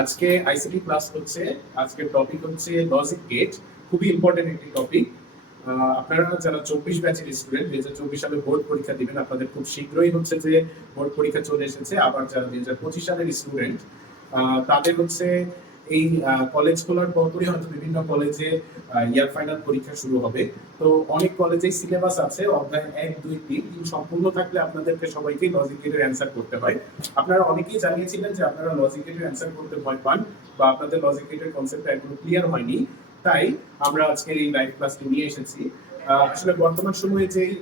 আজকে ICT class হচ্ছে। আজকের টপিক হচ্ছে লজিক গেট। খুবই ইম্পর্টেন্ট একটি টপিক। আপনারা যারা 24 ব্যাচের স্টুডেন্ট, 2024 সালে বোর্ড পরীক্ষা দিবেন, আপনাদের খুব শীঘ্রই হচ্ছে যে বোর্ড পরীক্ষা চলে এসেছে। আবার যারা 2025 সালের স্টুডেন্ট, তাদের হচ্ছে এই কলেজ খোলার পরপরই হয়তো বিভিন্ন কলেজে ইয়ার ফাইনাল পরীক্ষা শুরু হবে। তো অনেক কলেজেই সিলেবাস আছে অধ্যায় 1, 2, 3 সম্পূর্ণ থাকলে আপনাদেরকে সবাইকে লজিক গেটের অ্যান্সার করতে হয়। আপনারা অনেকেই জানিয়েছিলেন যে আপনারা লজিক গেটের অ্যান্সার করতে ভয় পান বা আপনাদের লজিক গেটের কনসেপ্টটা এখনো ক্লিয়ার হয়নি। তাই আমরা আজকে এই লাইভ ক্লাসটি নিয়ে এসেছি। আসলে বর্তমান সময়ে যেই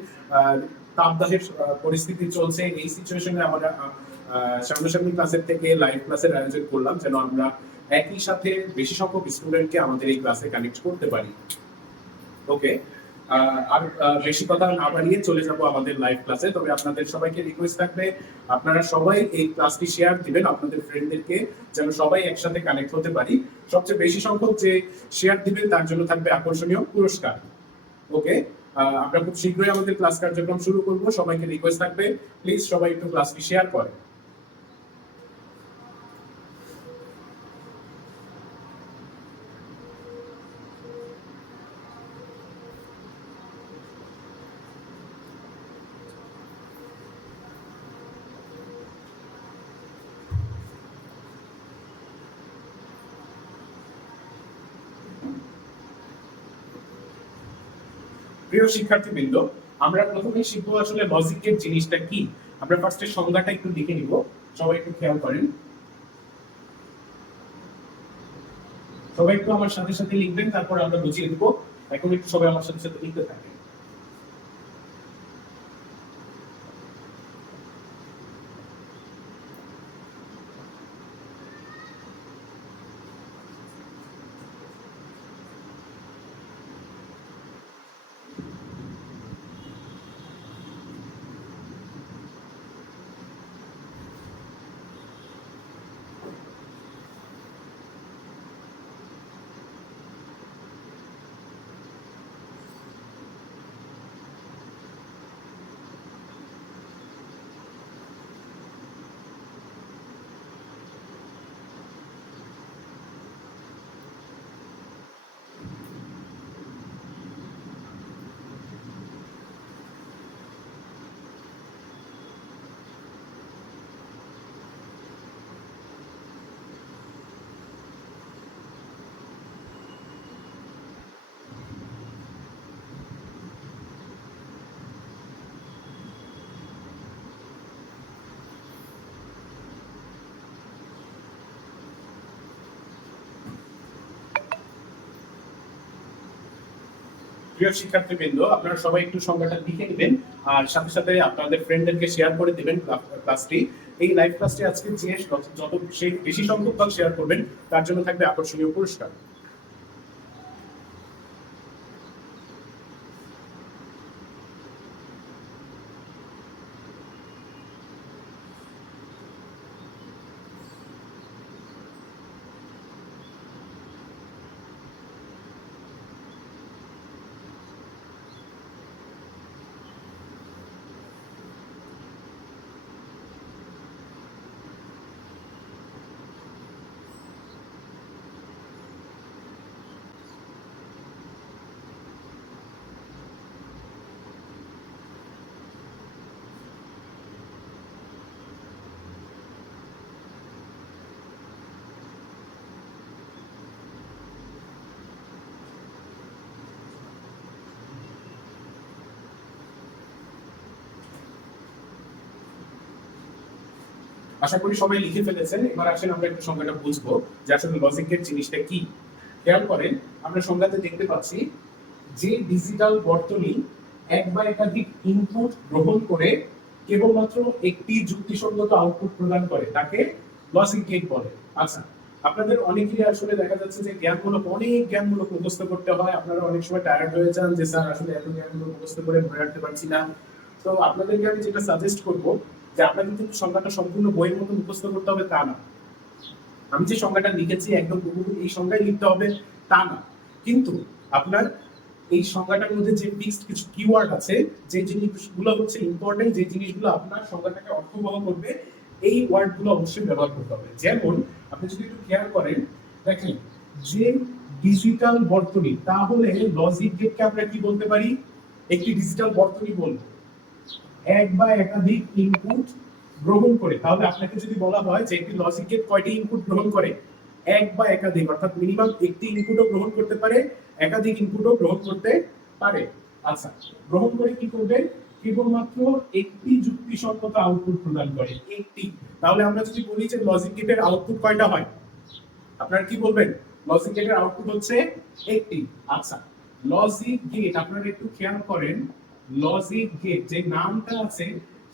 তাপদাহের পরিস্থিতি চলছে, এই সিচুয়েশনে আমরা সামনাসামনি ক্লাসের থেকে লাইভ ক্লাসের আয়োজন করলাম যেন আমরা একই সাথে বেশি সংখ্যক স্টুডেন্টকে আমাদের এই ক্লাসে কানেক্ট করতে পারি। ওকে, আর বেশি কথা না বাড়িয়ে চলে যাব আমাদের লাইভ ক্লাসে। তবে আপনাদের সবাইকে রিকোয়েস্ট থাকবে, আপনারা সবাই এই ক্লাসটি শেয়ার দিবেন আপনাদের ফ্রেন্ডদেরকে, যেন সবাই একসাথে কানেক্ট হতে পারি। সবচেয়ে বেশি সংখ্যক যে শেয়ার দিবেন তার জন্য থাকবে আকর্ষণীয় পুরস্কার। ওকে, আমরা খুব শীঘ্রই আমাদের ক্লাস কার্যক্রম শুরু করব। সবাইকে রিকোয়েস্ট থাকবে, প্লিজ সবাই একটু ক্লাসটি শেয়ার করেন। প্রিয় শিক্ষার্থীবৃন্দ, আমরা প্রথমেই শিখবো আসলে লজিক গেট জিনিসটা কি। আমরা ফার্স্টে সংজ্ঞাটা একটু লিখে নিব, সবাই একটু খেয়াল করেন। সবাই একটু আমার সাথে সাথে লিখবেন, তারপর আমরা বুঝিয়ে দিব। এখন একটু সবাই আমার সাথে সাথে লিখতে থাকেন। প্রিয় শিক্ষার্থীবৃন্দ, আপনারা সবাই একটু সংজ্ঞাটা লিখে নেবেন আর সাথে সাথে আপনাদের ফ্রেন্ডদেরকে শেয়ার করে দিবেন ক্লাসটি। এই লাইভ ক্লাসটি আজকে যে যত বেশি সংখ্যক শেয়ার করবেন তার জন্য থাকবে আকর্ষণীয় পুরস্কার। আশা করি সবাই লিখে ফেলেছেন। এবার আসেন আমরা একটু সংজ্ঞাটা বুঝবো যে আসলে লজিক গেট জিনিসটা কি। খেয়াল করেন, আমরা সংজ্ঞাতে দেখতে পাচ্ছি যে ডিজিটাল বর্তনী এক বা একাধিক ইনপুট গ্রহণ করে কেবলমাত্র একটি যুক্তিসঙ্গত আউটপুট প্রদান করে তাকে লজিক গেট বলে। আচ্ছা, আপনাদের অনেকেরই আসলে দেখা যাচ্ছে যে অনেক জ্ঞানমূলক মুখস্থ করতে হয়। আপনারা অনেক সময় টায়ার্ড হয়ে যান যে স্যার আসলে এত জ্ঞানমূলক মুখস্থ করে মনে রাখতে পারছি না। তো আপনাদেরকে আমি যেটা সাজেস্ট করবো যে আপনাদের কিন্তু সংজ্ঞাটা সম্পূর্ণ বইয়ের মতো মুখস্থ করতে হবে তা না। আমি যে সংজ্ঞাটা লিখেছি একদম পুরোপুরি এই সংজ্ঞায় লিখতে হবে তা না, কিন্তু আপনার এই সংজ্ঞাটার মধ্যে যে ফিক্সড কিছু কিওয়ার্ড আছে, যে জিনিসগুলো হচ্ছে ইম্পর্টেন্ট, যে জিনিসগুলো আপনার সংজ্ঞাটাকে অর্থবহ করবে, এই ওয়ার্ডগুলো অবশ্যই ব্যবহার করতে হবে। যেমন আপনি যদি একটু খেয়াল করেন, দেখেন যে ডিজিটাল বর্তনী, তাহলে লজিক গেটকে আমরা কি বলতে পারি? একটি ডিজিটাল বর্তনী বলবো। এক বা একাধিক ইনপুট গ্রহণ করে, তাহলে আপনাকে যদি বলা হয় যে একটি লজিক গেট কয়টি ইনপুট গ্রহণ করে, এক বা একাধিক, অর্থাৎ মিনিমাম একটি ইনপুটও গ্রহণ করতে পারে, একাধিক ইনপুটও গ্রহণ করতে পারে। আচ্ছা, গ্রহণ করে কি করবে? কেবলমাত্র একটি যুক্তিসঙ্গত আউটপুট প্রদান করে, একটি। তাহলে আমরা যদি বলি যে লজিক গেটের আউটপুট কয়টা হয়, আপনারা কি বলবেন? লজিক গেটের আউটপুট হচ্ছে একটি। আচ্ছা, লজিক গেট আপনারা একটু খেয়াল করেন, লজিক গেট যে নামটা আছে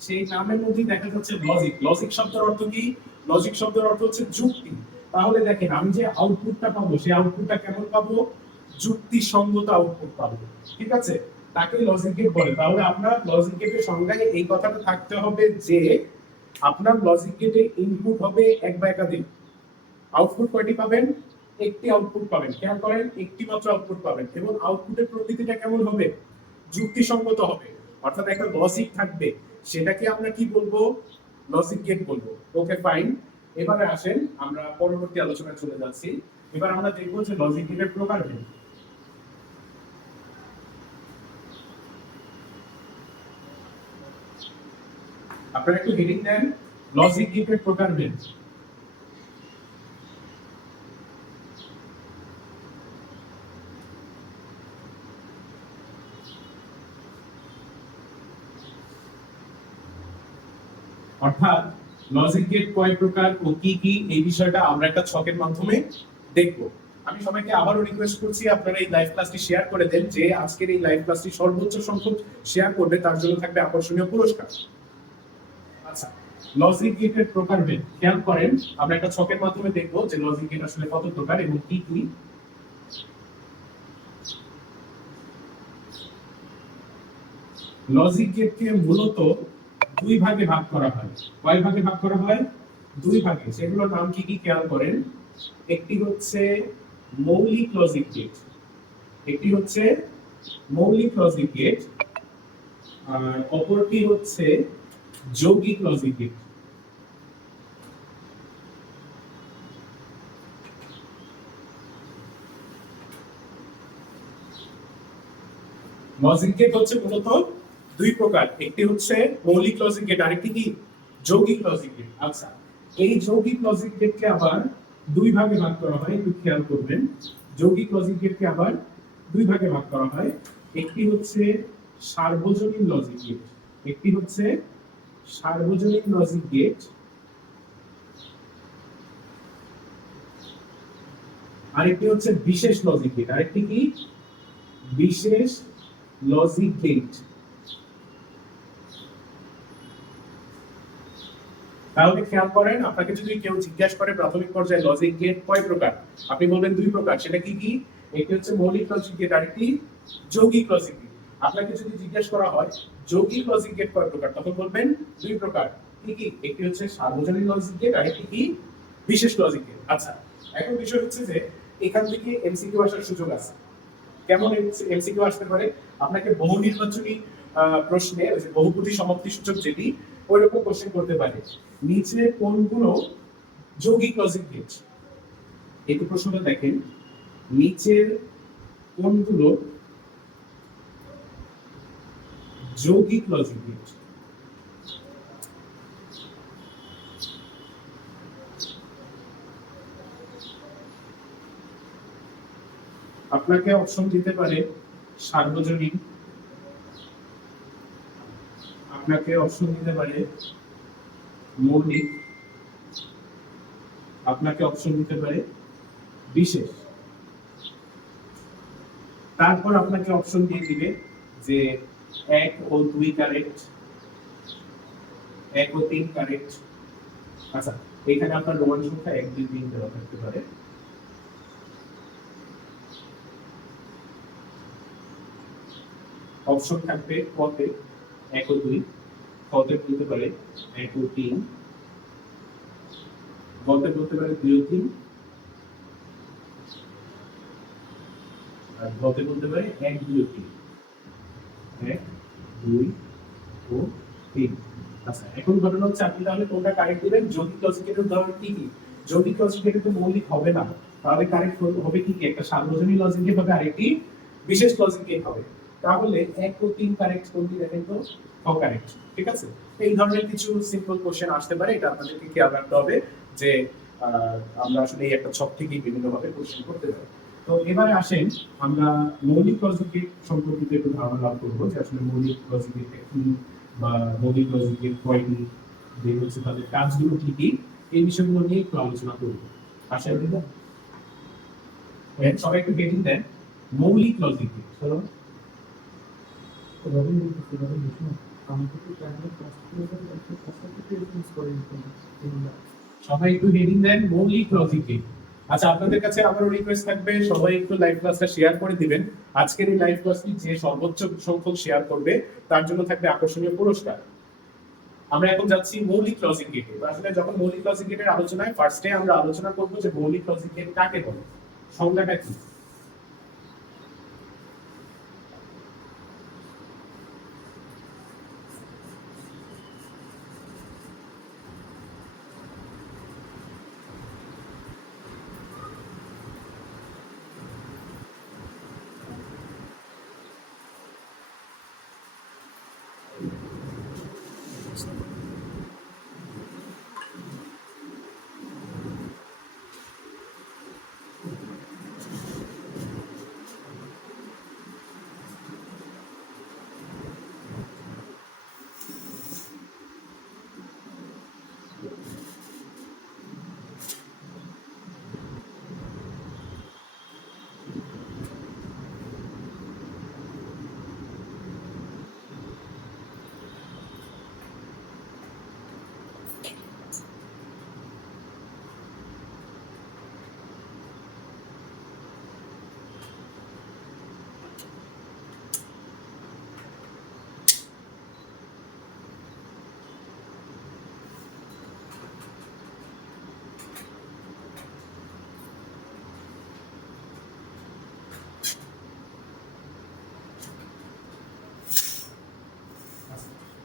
সেই নামের মধ্যে দেখা যাচ্ছে লজিক। লজিক শব্দের অর্থ কি? লজিক শব্দের অর্থ হচ্ছে যুক্তি। তাহলে দেখেন আমি যে আউটপুটটা পাবো সেই আউটপুটটা কেমন পাবো? যুক্তিসঙ্গত আউটপুট পাবো, ঠিক আছে? তাকে লজিক গেট বলে। তাহলে আপনার লজিক গেটের সংজ্ঞায় এই কথাটা থাকতে হবে যে আপনার লজিক গেটে ইনপুট হবে এক বা একাধিক, আউটপুট কয়টি পাবেন? একটি আউটপুট পাবেন। খেয়াল করেন, একটি মাত্র আউটপুট পাবেন, এবং আউটপুটের প্রকৃতিটা কেমন হবে? যুক্তিসঙ্গত হবে, অর্থাৎ একটা লজিক থাকবে। সেটাকে আমরা কি বলবো? লজিক গেট বলবো। ওকে, ফাইন। এবারে আসেন আমরা পরবর্তী আলোচনায় চলে যাচ্ছি। এবার আমরা দেখবো যে লজিক গেটের প্রকারভেদ। আপনারা একটু হেডিং দেন, লজিক গেটের প্রকারভেদ। অর্থাৎ লজিক গেট কয় প্রকার ও কি কি, এই বিষয়টা আমরা একটা ছকের মাধ্যমে দেখব। আমি সবাইকে আবারও রিকোয়েস্ট করছি আপনারা এই লাইভ ক্লাসটি শেয়ার করে দেন। যে আজকের এই লাইভ ক্লাসটি সর্বোচ্চ সংখ্যক শেয়ার করবে তার জন্য থাকবে আকর্ষণীয় পুরস্কার। আচ্ছা, লজিক গেটের প্রকারভেদ খেয়াল করেন, আমরা একটা ছকের মাধ্যমে দেখব যে লজিক গেট আসলে কত প্রকার এবং কি কি। লজিক গেটকে মূলত দুই ভাগে ভাগ করা হয়। কয় ভাগে ভাগ করা হয়? দুই ভাগে। সেগুলোর নাম কি কি খেয়াল করেন। একটি হচ্ছে মৌলিক লজিক গেট, একটি হচ্ছে মৌলিক লজিক গেট, আর অপরটি হচ্ছে যৌগিক লজিক গেট। লজিক গেট হচ্ছে মূলত দুই প্রকার, একটি হচ্ছে মৌলিক লজিক গেট, আরেকটি কি? যৌগিক লজিক গেট। আচ্ছা, এই যৌগিক লজিক গেটকে আবার দুই ভাগে ভাগ করা হয়, একটু খেয়াল করবেন। যৌগিক লজিক গেটকে আবার দুই ভাগে ভাগ করা হয়। একটি হচ্ছে সার্বজনীন লজিক গেট, একটি হচ্ছে সার্বজনীন লজিক গেট, আরেকটি হচ্ছে বিশেষ লজিক গেট। আরেকটি কি? বিশেষ লজিক গেট। তাহলে খেয়াল করেন, আপনাকে যদি কেউ জিজ্ঞাসা করে প্রাথমিক পর্যায়ে লজিক গেট কয় প্রকার, আপনি বলবেন দুই প্রকার। সেটা কি কি? একটি হচ্ছে মৌলিক লজিক গেট, আরেকটি যৌগিক লজিক গেট। আপনাকে যদি জিজ্ঞাসা করা হয় যৌগিক লজিক গেট কয় প্রকার, তখন বলবেন দুই প্রকার। কি কি? একটি হচ্ছে সার্বজনীন লজিক গেট, আরেকটি কি? বিশেষ লজিক গেট। আচ্ছা, এখন বিষয় হচ্ছে যে এখান থেকে এমসিকিউ আসার সুযোগ আছে। কেমন এমসিকিউ আসতে পারে? আপনাকে বহু নির্বাচনী প্রশ্নে, ওই যে বহুপদী সমাপ্তি সূচক যেটি, ওই রকম কোশ্চেন করতে পারে। নিচে কোনগুলো যৌগিক লজিক গেট? একটু প্রশ্নটা দেখেন, নিচের কোনগুলো যৌগিক লজিক গেট? আপনাকে অপশন দিতে পারে সার্বজনীন, আপনাকে অপশন দিতে পারে মৌলিক, আপনাকে অপশন দিতে পারে বিশেষ, তারপর আপনাকে অপশন দিয়ে দিবে যে 1 ও 2 কারেক্ট, 1 ও 3 কারেক্ট। আচ্ছা, এখানে আপনার রোমান সংখ্যা 1 2 3 দেওয়া থাকতে পারে। অপশন থাকবে কতে 1 ও 2, কতে বলতে পারে 1 ও 3, গতে বলতে পারে 2 ও 3, আর গতে বলতে পারে 1 2 ও 3, 1 2 ও 3। আচ্ছা, এখন ঘটনা হচ্ছে আপনি তাহলে কোনটা কারেক্ট দিবেন? যৌগিক লজিকের উদাহরণ কি কি? যৌগিক লজিকের তো মৌলিক হবে না, তাহলে কারেক্ট হবে কি কি? একটা সার্বজনীন লজিকে হবে, আরেকটি বিশেষ লজিকে হবে। তাহলে 1 ও 3 কারেক্ট, কোনটি দেখেন তো? খ কারেক্ট। ঠিক আছে, এই ধরনের কিছু সিম্পল কোশ্চেন আসতে পারে, এটা আপনাদেরকে খেয়াল রাখতে হবে যে আমরা আসলে এই একটা ছক থেকেই বিভিন্ন ভাবে কোশ্চেন করতে পারি। তো এবারে আসেন আমরা মৌলিক লজিকের সম্পর্কিত একটু ধারণা লাভ করবো যে আসলে মৌলিক লজিকের কি বা মৌলিক লজিকের কয়টি, যে হচ্ছে তাদের কাজগুলো কি কি, এই বিষয়গুলো নিয়ে একটু আলোচনা করবো। আশা করি সবাই একটু হেডিং দেন মৌলিক লজিক। সবাই একটু হেডিং দেন মৌলিক লজিকে। আচ্ছা, আপনাদের কাছে আবারও রিকোয়েস্ট থাকবে সবাই একটু লাইভ ক্লাসটা শেয়ার করে দিবেন। আজকের এই লাইভ ক্লাসটি যে সর্বোচ্চ সংখ্যক শেয়ার করবে তার জন্য থাকবে আকর্ষণীয় পুরস্কার। আমরা এখন যাচ্ছি মৌলিক লজিক গেটে। আসলে যখন মৌলিক লজিক গেটের আলোচনায় ফার্স্টে আমরা আলোচনা করব যে মৌলিক লজিক গেট কাকে বলে, সংজ্ঞাটা কি।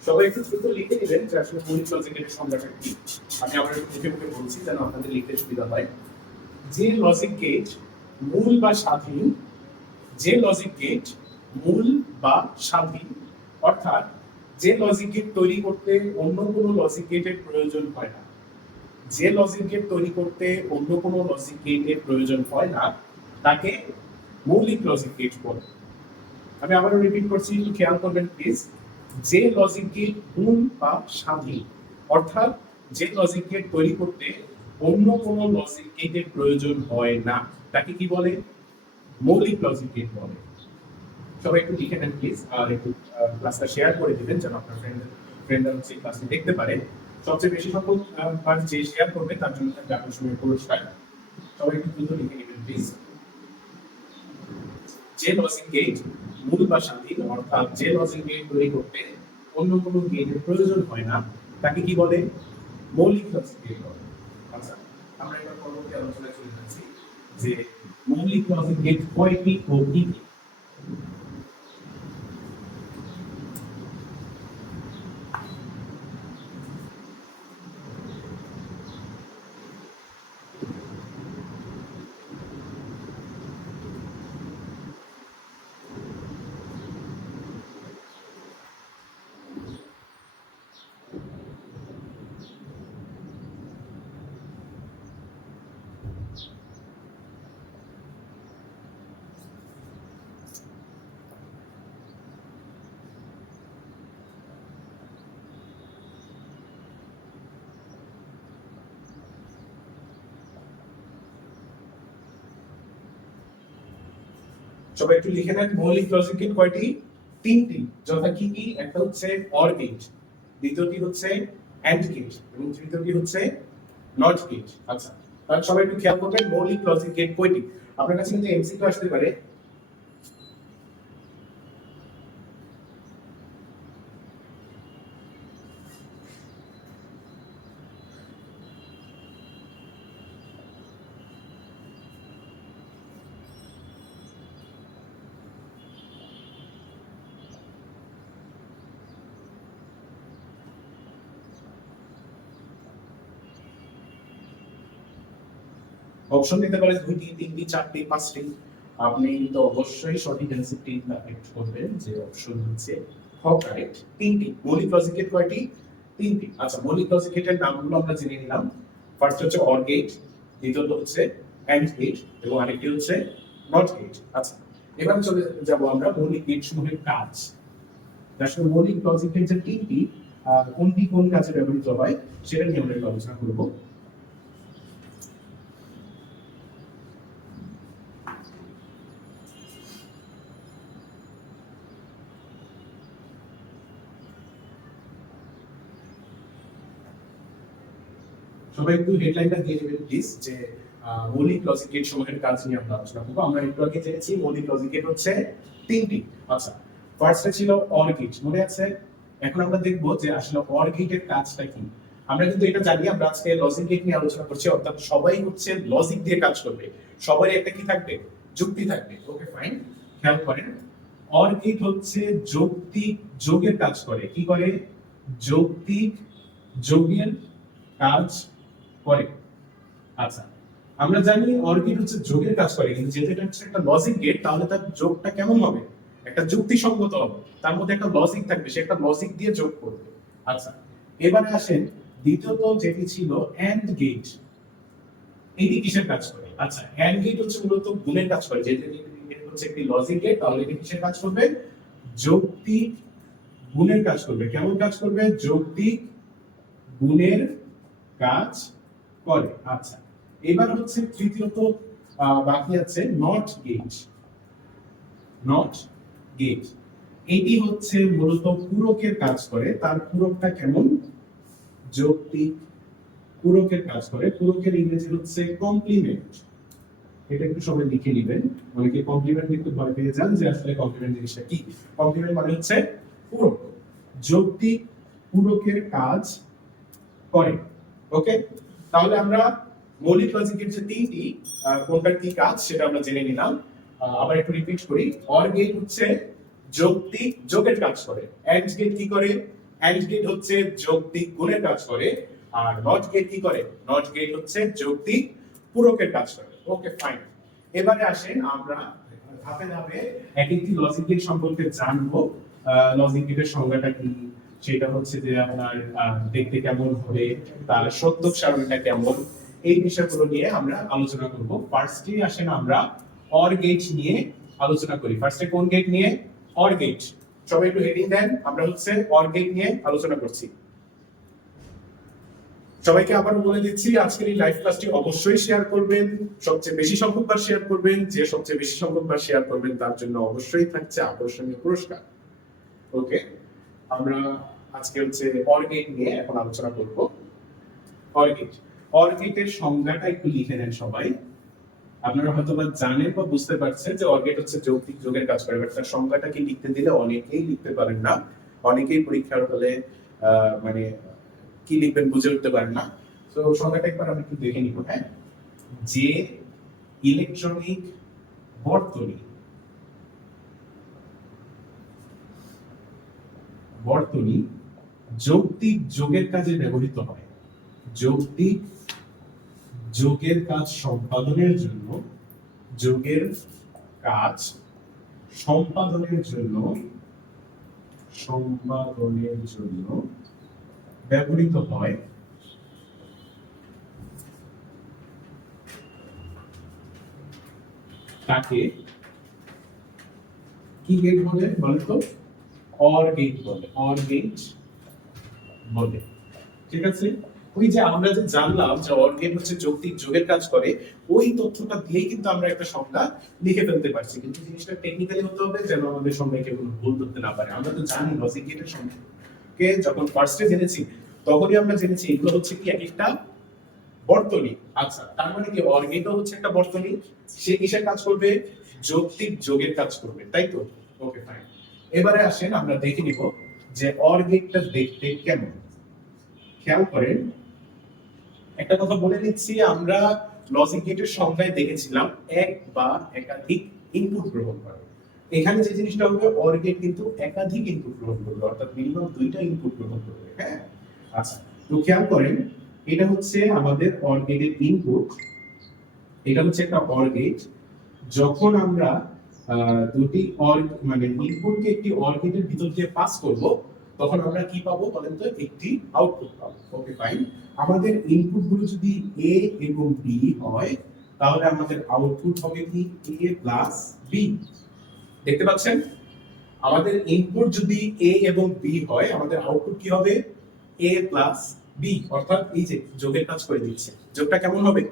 সবাই একটু দ্রুত লিখে দিবেন যে আসলে মৌলিক লজিকের সংজ্ঞাটা কি। আমি আবার একটু মুখে মুখে বলছি যেন আপনাদের লিখতে সুবিধা হয়। যে লজিক গেট মূল বা স্বাধীন, যে লজিক গেট মূল বা স্বাধীন, অর্থাৎ যে লজিক গেট তৈরি করতে অন্য কোনো লজিক গেটের প্রয়োজন হয় না, যে লজিক গেট তৈরি করতে অন্য কোনো লজিক গেটের প্রয়োজন হয় না তাকে মৌলিক লজিক গেট বলে। আমি আবারও রিপিট করছি, একটু খেয়াল করবেন প্লিজ। যে লজিক গেট মূল বা স্বাধীন, অর্থাৎ যে লজিক গেট তৈরি করতে অন্য কোনো লজিক গেটের প্রয়োজন হয় না তাকে কি বলে? মৌলিক লজিক গেট বলে। সবাই একটু লিখে নেন প্লিজ, আর একটু ক্লাসটা শেয়ার করে দিবেন যেন আপনার ফ্রেন্ডরা হচ্ছে ক্লাসটি দেখতে পারে। সবচেয়ে বেশি সংখ্যক যে শেয়ার করবে তার জন্য থাকবে আকর্ষণীয় পুরস্কার। সবাই একটু দ্রুত লিখে নেবেন প্লিজ। যে লজিক গেট মূল বা স্বাধীন, অর্থাৎ যে লজিক গেট তৈরি করতে অন্য কোনো গেটের প্রয়োজন হয় না তাকে কি বলে? মৌলিক লজিক গেট বলে। আচ্ছা, আমরা এবার পরবর্তী আলোচনায় চলে যাচ্ছি যে মৌলিক লজিক গেট কয়টি ও কি কি। সবাই একটু লিখে নেন মৌলিক লজিক গেট কয়টি? তিনটি, যথা কি কি? একটা হচ্ছে অর গেট, দ্বিতীয়টি হচ্ছে এন্ড গেট এবং তৃতীয়টি হচ্ছে নট গেট। আচ্ছা, তাহলে সবাই একটু খেয়াল করবেন মৌলিক লজিক গেট কয়টি। আপনার কাছে কিন্তু এমসিকিউ আসতে পারে। অপশন দিতে পারে 2টি 3টি 4টি 5টি। আপনি তো অবশ্যই সঠিক অ্যান্সারটি সিলেক্ট করবেন যে অপশন হচ্ছে খ কারেক্ট 3টি। মৌলিক লজিক গেট কয়টি? 3টি। আচ্ছা, মৌলিক লজিক গেটের নামগুলো আমরা জেনে নিলাম। ফার্স্ট হচ্ছে অর গেট, দ্বিতীয়ত হচ্ছে অ্যান্ড গেট এবং আরেকটি হচ্ছে নট গেট। আচ্ছা, এবার চলে যাব আমরা মৌলিক গেট সমূহের কাজ। আসলে মৌলিক লজিক গেট যে 3টি, কোনটি কোন কাজে ব্যবহৃত হয় সেটা নিয়ে আমরা একটু আলোচনা করব। সবাই একটু হেডলাইনটা দিয়ে দেবেন প্লিজ, যে মৌলিক লজিক গেট সমূহের কাজ নিয়ে আমরা আলোচনা করব। আমরা একটু আগে জেনেছি মৌলিক লজিক গেট হচ্ছে 3টি। আচ্ছা, ফার্স্টে ছিল অর গেট, মনে আছে? এখন আমরা দেখব যে আসলে অর গেটের কাজটা কি। আমরা কিন্তু এটা জানি, আমরা আজকে লজিক গেট নিয়ে আলোচনা করছি, অর্থাৎ সবাই হচ্ছে লজিক দিয়ে কাজ করবে, সবারই একটা কি থাকবে? যুক্তি থাকবে। ওকে ফাইন, খেয়াল করেন, অর গেট হচ্ছে যৌক্তিক যোগের কাজ করে। কি করে? যৌক্তিক যোগের কাজ করে। আচ্ছা, আমরা জানি অর গেট হচ্ছে যোগের কাজ করে, কিন্তু যেহেতু এটা হচ্ছে একটা লজিক গেট, তাহলে তার যোগটা কেমন হবে? একটা যুক্তিসঙ্গত হবে, তার মধ্যে একটা লজিক থাকবে, সে একটা লজিক দিয়ে যোগ করবে। আচ্ছা, এবারে আসেন দ্বিতীয়ত যেটি ছিল এন্ড গেট। এটি কিসের কাজ করে? আচ্ছা, এন্ড গেট হচ্ছে মূলত গুণের কাজ করে। যেহেতু এটা হচ্ছে একটি লজিক গেট, তাহলে এটি কিসের কাজ করবে? যৌক্তিক গুণের কাজ করবে। কেমন কাজ করবে? যৌক্তিক গুণের কাজ করে। আচ্ছা, এবার হচ্ছে তৃতীয়ত বাকি আছে নট গেট। নট গেট এটি হচ্ছে মূলত পূরকের কাজ করে। তার পূরকটা কেমন? যৌক্তিক পূরকের কাজ করে। পূরকের ইংরেজি হচ্ছে কমপ্লিমেন্ট। এটা একটু সবাই লিখে নেবেন, অনেকে কমপ্লিমেন্ট একটু ভয় পেয়ে যান যে আসলে কমপ্লিমেন্ট জিনিসটা কি। কমপ্লিমেন্ট মানে হচ্ছে পূরক, যৌক্তিক পূরকের কাজ করে। ওকে, তাহলে আমরা মৌলিক লজিকের যে 3টি, কোনটার কি কাজ সেটা আমরা জেনে নিলাম। আবার একটু রিপিট করি, অর গেট হচ্ছে যৌক্তিক যোগের কাজ করে। এন্ড গেট কি করে? এন্ড গেট হচ্ছে যৌক্তিক গুণের কাজ করে। আর নট গেট কি করে? নট গেট হচ্ছে যৌক্তিক পূরকের কাজ করে। ওকে ফাইন, এবারে আসেন আমরা ধাপে ধাপে এক একটি লজিক গেট সম্পর্কে জানবো। লজিক গেটের সংজ্ঞাটা কি, সেটা হচ্ছে যে আপনার দেখতে কেমন হবে, তার সত্যক সারণীটা কেমন, এই বিষয়গুলো নিয়ে আমরা আলোচনা করব। ফার্স্টে আসেন আমরা অর গেট নিয়ে আলোচনা করি। ফার্স্টে কোন গেট নিয়ে? Or gate. সবাই একটু হেডিং দেন, আমরা হচ্ছে অর গেট নিয়ে আলোচনা করছি। সবাইকে আবারও বলে দিচ্ছি, আজকের এই লাইভ ক্লাসটি অবশ্যই শেয়ার করবেন, সবচেয়ে বেশি সংখ্যকবার শেয়ার করবেন। যে সবচেয়ে বেশি সংখ্যকবার শেয়ার করবেন তার জন্য অবশ্যই থাকছে আকর্ষণীয় পুরস্কার। ওকে, আমরা আজকে হচ্ছে অর গেট নিয়ে এখন আলোচনা করব। অর গেট, অর গেটের সংজ্ঞাটা একটু লিখে নেন সবাই। আপনারা হয়তো বা জানেন বা বুঝতে পারছেন যে অর গেট হচ্ছে যৌক্তিক যোগের কাজ করে, বাট তার সংজ্ঞাটা কি লিখতে দিলে অনেকেই লিখতে পারেন না, অনেকেই পরীক্ষার হলে মানে কি লিখবেন বুঝে উঠতে পারেন না। তো সংজ্ঞাটা একবার আমি একটু দেখে নিব। হ্যাঁ, যে ইলেকট্রনিক বর্তনী বর্তনী যৌক্তিক যোগের কাজে ব্যবহৃত হয়, যৌক্তিক যোগের কাজ সম্পাদনের জন্য, যোগের কাজ সম্পাদনের জন্য ব্যবহৃত হয়, তাকে কি গেট বলে? বলে তো অর গেট বলে। অর গেট বলে, ঠিক আছে? ওই যে আমরা যে জানলাম যে অর গেট হচ্ছে যৌক্তিক যোগের কাজ করে, ওই তথ্যটা দিয়েই কিন্তু আমরা একটা সংজ্ঞা লিখে ফেলতে পারছি। কিন্তু জিনিসটা টেকনিক্যালি হতে হবে যেন আমাদের সংজ্ঞাকে কোনো ভুল ধরতে না পারে। আমরা তো জানি লজিক গেটের সংজ্ঞাকে যখন ফার্স্টে জেনেছি, তখনই আমরা জেনেছি এগুলো হচ্ছে কি এক একটা বর্তনী। আচ্ছা, তার মানে কি অর গেটও হচ্ছে একটা বর্তনী, সে কিসের কাজ করবে? যৌক্তিক যোগের কাজ করবে, তাই তো? ওকে ফাইন, এবারে আসেন আমরা দেখে নিব যে অর গেটটা দেখতে কেমন। খেয়াল করেন, একটা কথা বলে নিচ্ছি, আমরা লজিক গেটের সংজ্ঞায় দেখেছিলাম এক বা একাধিক ইনপুট গ্রহণ করে। এখানে যে জিনিসটা হবে, অর গেট কিন্তু একাধিক ইনপুট গ্রহণ করবে, অর্থাৎ মিনিমাম 2টা ইনপুট গ্রহণ করবে। হ্যাঁ, আচ্ছা, তো খেয়াল করেন, এটা হচ্ছে আমাদের অর গেটের ইনপুট, এটা হচ্ছে একটা অর গেট। যখন আমরা দুটি অর মানে ইনপুটকে একটি অর গেটের ভিতর দিয়ে পাস করব, তখন আমরা কি পাবো বলেন তো? একটি আউটপুট পাবো। Okay fine. আমাদের ইনপুট গুলো যদি এ এবং বি হয়, তাহলে আমাদের আউটপুট হবে কি? এ প্লাস বি। দেখতে পাচ্ছেন? আমাদের ইনপুট যদি এ এবং বি হয়, আমাদের আউটপুট কি হবে? এ প্লাস বি। অর্থাৎ এই যে যোগের কাজ করে দিচ্ছে, যোগটা কেমন হবে?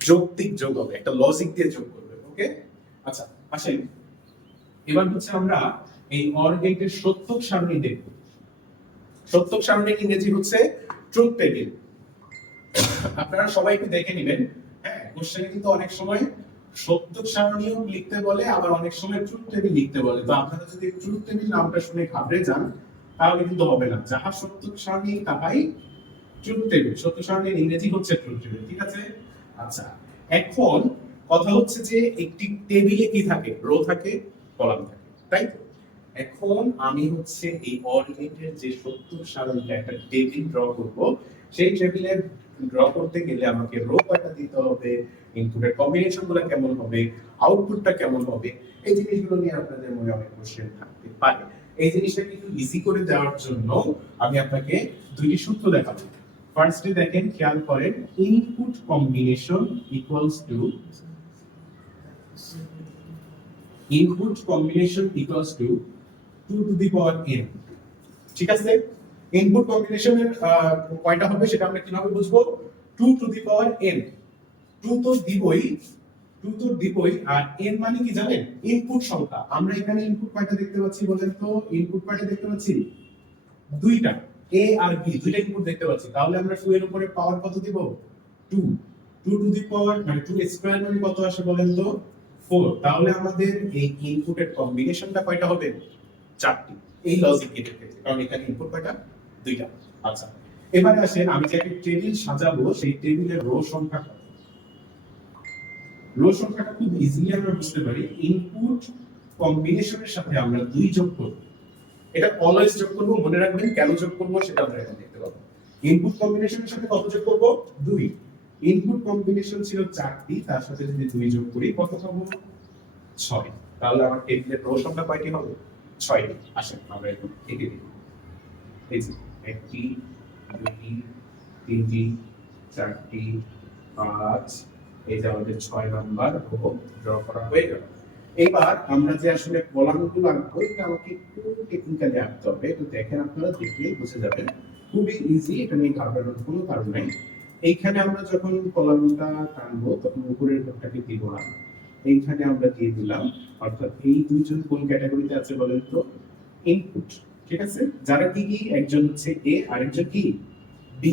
যৌক্তিক যোগ হবে, একটা লজিক দিয়ে যোগ করবে। ওকে, আচ্ছা আসেন এবার হচ্ছে আমরা এই অর গেটের সত্যক সারণী দেখব। সত্যক সারণীর ইংরেজি হচ্ছে ট্রুথ টেবিল। আপনারা সবাই একটু দেখে নেবেন। হ্যাঁ, কোশ্চেনে কিন্তু অনেক সময় সত্যক সারণীও লিখতে বলে, আবার অনেক সময় ট্রুথ টেবিল লিখতে বলে। তো আপনারা যদি ট্রুথ টেবিল নামটা শুনে ঘাবড়ে যান, তাহলে কিন্তু হবে না। যাহা সত্যক সারণী তাহাই ট্রুথ টেবিল। সত্যক সারণীর ইংরেজি হচ্ছে ট্রুথ টেবিল। ঠিক আছে? আচ্ছা, এখন কথা হচ্ছে যে একটি টেবিলে কি থাকে? রো থাকে, কলাম থাকে, তাই তো? এখন আমি হচ্ছে এই অর গেটের যে সত্যক সারণীটা একটা টেবিল ড্র করব, সেই টেবিলের ড্র করতে গেলে আমাকে রো কয়টা দিতে হবে, ইনপুটের কম্বিনেশন গুলো কেমন হবে, আউটপুটটা কেমন হবে, এই জিনিসগুলো নিয়ে আপনাদের মনে অনেক কোশ্চেন থাকতে পারে। এই জিনিসটা কিন্তু ইজি করে দেওয়ার জন্য আমি আপনাকে দুইটি সূত্র দেখাবো। ফার্স্টে দেখেন, খেয়াল করেন, input combination equals to two to the power n। ঠিক আছে? ইনপুট কম্বিনেশনের কয়টা হবে সেটা আমরা কিভাবে বুঝবো? 2 টু দি পাওয়ার n। 2 তো দিবই, আর n মানে কি জানেন? ইনপুট সংখ্যা। আমরা এখানে ইনপুট কয়টা দেখতে পাচ্ছি বলেন তো? ইনপুট কয়টা দেখতে পাচ্ছি? দুইটা, a আর b, দুইটা ইনপুট দেখতে পাচ্ছি। তাহলে আমরা 2 এর উপরে পাওয়ার কত দিব? 2। 2 টু দি পাওয়ার মানে 2 স্কয়ার মানে কত আসে বলেন তো? 4। তাহলে আমাদের এই ইনপুটের কম্বিনেশনটা কয়টা হবে? 4টি। এই লজিক গেটের ক্ষেত্রে, কারণ এখানে ইনপুট কয়টা? দুইটা। আচ্ছা, এবারে আসেন, আমি যে একটা টেবিল সাজাবো, সেই টেবিলের রো সংখ্যা কত? রো সংখ্যাটা খুব ইজিলি আমরা বুঝতে পারি। ইনপুট কম্বিনেশনের সাথে আমরা 2 যোগ করব। এটা অলওয়েজ যোগ করব, মনে রাখবেন। কেন যোগ করব সেটা আমরা এখন দেখতে পাবো। ইনপুট কম্বিনেশনের সাথে কত যোগ করব? 2। ইনপুট কম্বিনেশন ছিল 4টি, তার সাথে যদি 2 যোগ করি কত পাবো? 6। তাহলে আমার টেবিলের রো সংখ্যা কয়টি হবে? 6টি। আসেন আমরা এখন এঁকে দিই। এই যে 1টি, 2টি, 3টি, 4টি, 5, এই যে আমাদের 6 নাম্বার রো ড্র করা হয়ে গেল। এবার আমরা যে আসলে কলামগুলো আঁকবো, এটা আমাকে একটু টেকনিক্যালি আঁকতে হবে। তো দেখেন, আপনারা দেখলেই বুঝে যাবেন, খুবই ইজি, এটা নিয়ে ঘাবড়ানোর কোনো কারণ নাই। এইখানে আমরা যখন কলামটা টানবো, তখন উপরের ঘরটাকে দিব না, এইখানে আমরা দিয়ে দিলাম। অর্থাৎ এই দুইজন কোন ক্যাটাগরিতে আছে বলেন তো? ইনপুট। ঠিক আছে? যারা কি কি? একজন হচ্ছে এ, আরেকজন কি? বি।